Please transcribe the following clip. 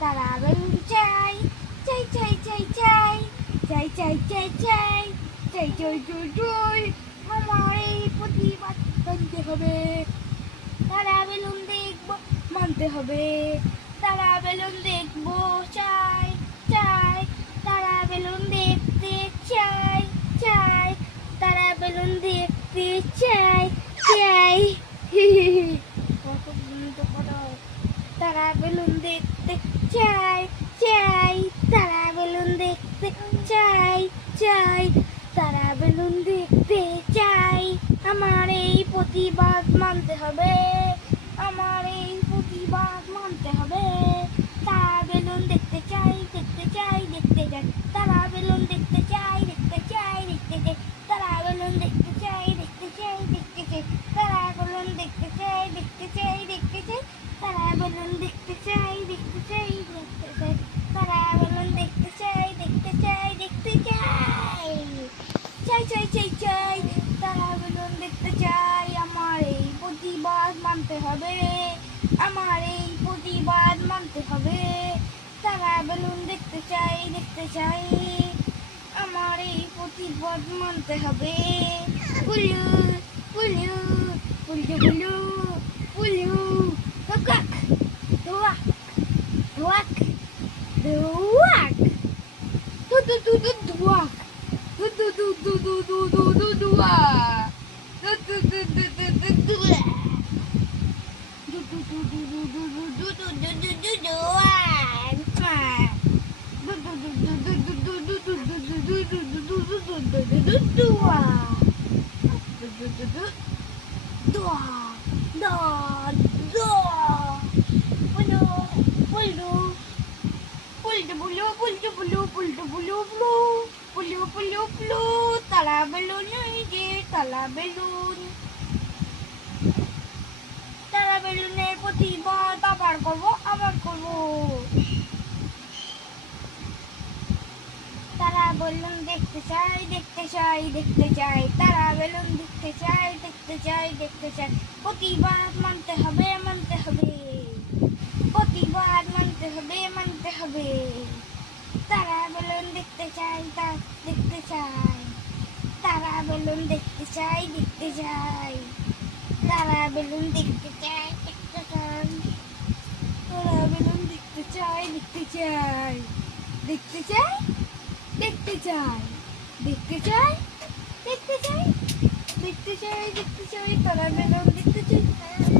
তারা বেলুন চাই চাই চাই চাই চাই চাই চাই চাই চাই চাই চাই চাই চাই আমার এই প্রতিবাদ মানতে হবে তারা বেলুন দেখবো মানতে হবে তারা বেলুন দেখবো চাই চাই তারা বেলুন দেখতে চাই চাই তারা বেলুন দেখতে চাই চাই তারা বেলুন দেখতে চাই চাই তারা বেলুন দেখতে চাই চাই তারা বেলুন দেখতে চাই আমার এই প্রতিবাদ মানতে হবে আমার এই প্রতিবাদ মানতে হবে তারা বেলুন দেখতে চাই দেখতে চাই দেখতে চাই তারা বেলুন দেখতে চাই দেখতে চাই দেখতে চাই তারা বেলুন দেখতে চাই দেখতে চাই দেখতে চাই তারা বেলুন দেখতে চাই দেখতে চাই দেখতে চাই তারা বেলুন দেখতে চাই দেখতে চাই দেখতে চাই তারা বেলুন দেখতে চাই দেখতে চাই দেখতে চাই চাই চাই চাই চাই তারা বেলুন দেখতে চাই আমার এই প্রতিবাদ মানতে হবে আমার এই প্রতিবাদ মানতে হবে তারা বেলুন দেখতে চাই দেখতে চাই আমার এই প্রতিবাদ মানতে হবে বুলু বুলু বুলু বুলু বুলু কাক দুয়াক দুয়াক দুয়াক দু দু দু দু দুয়াক দু দু দু দু দু দু দু দু দুয়াক দু দু দু দু দু দু দুয়াক দু দু দু দু দু দু দু দু দু দু দু দু দুয়াক দু দু দু দু দু দু দু দু দু দু দু দু দু দু দু দু দু দুয়াক দু দু দু দু দুয়াক da da bulu bulu bulu bulu bulu bulu bulu bulu bulu bulu bulu তারা বেলুন যে তারা বেলুন তারা বেলুনের প্রতিবাদ আবার করবো তারা বেলুন দেখতে চাই দেখতে চাই দেখতে চাই তারা বেলুন দেখতে চাই দেখতে চাই দেখতে চাই প্রতিবাদ মানতে হবে প্রতিবাদ মানতে হবে তারা বেলুন দেখতে চাই তা দেখতে চাই তারা বেলুন দেখতে চাই দেখতে চাই তারা বেলুন দেখতে চাই দেখতে চাই তারা বেলুন দেখতে চাই দেখতে চাই দেখতে চাই দেখতে চাই দেখতে চাই দেখতে চাই দেখতে চাই দেখতে চাই তারা বেলুন দেখতে চাই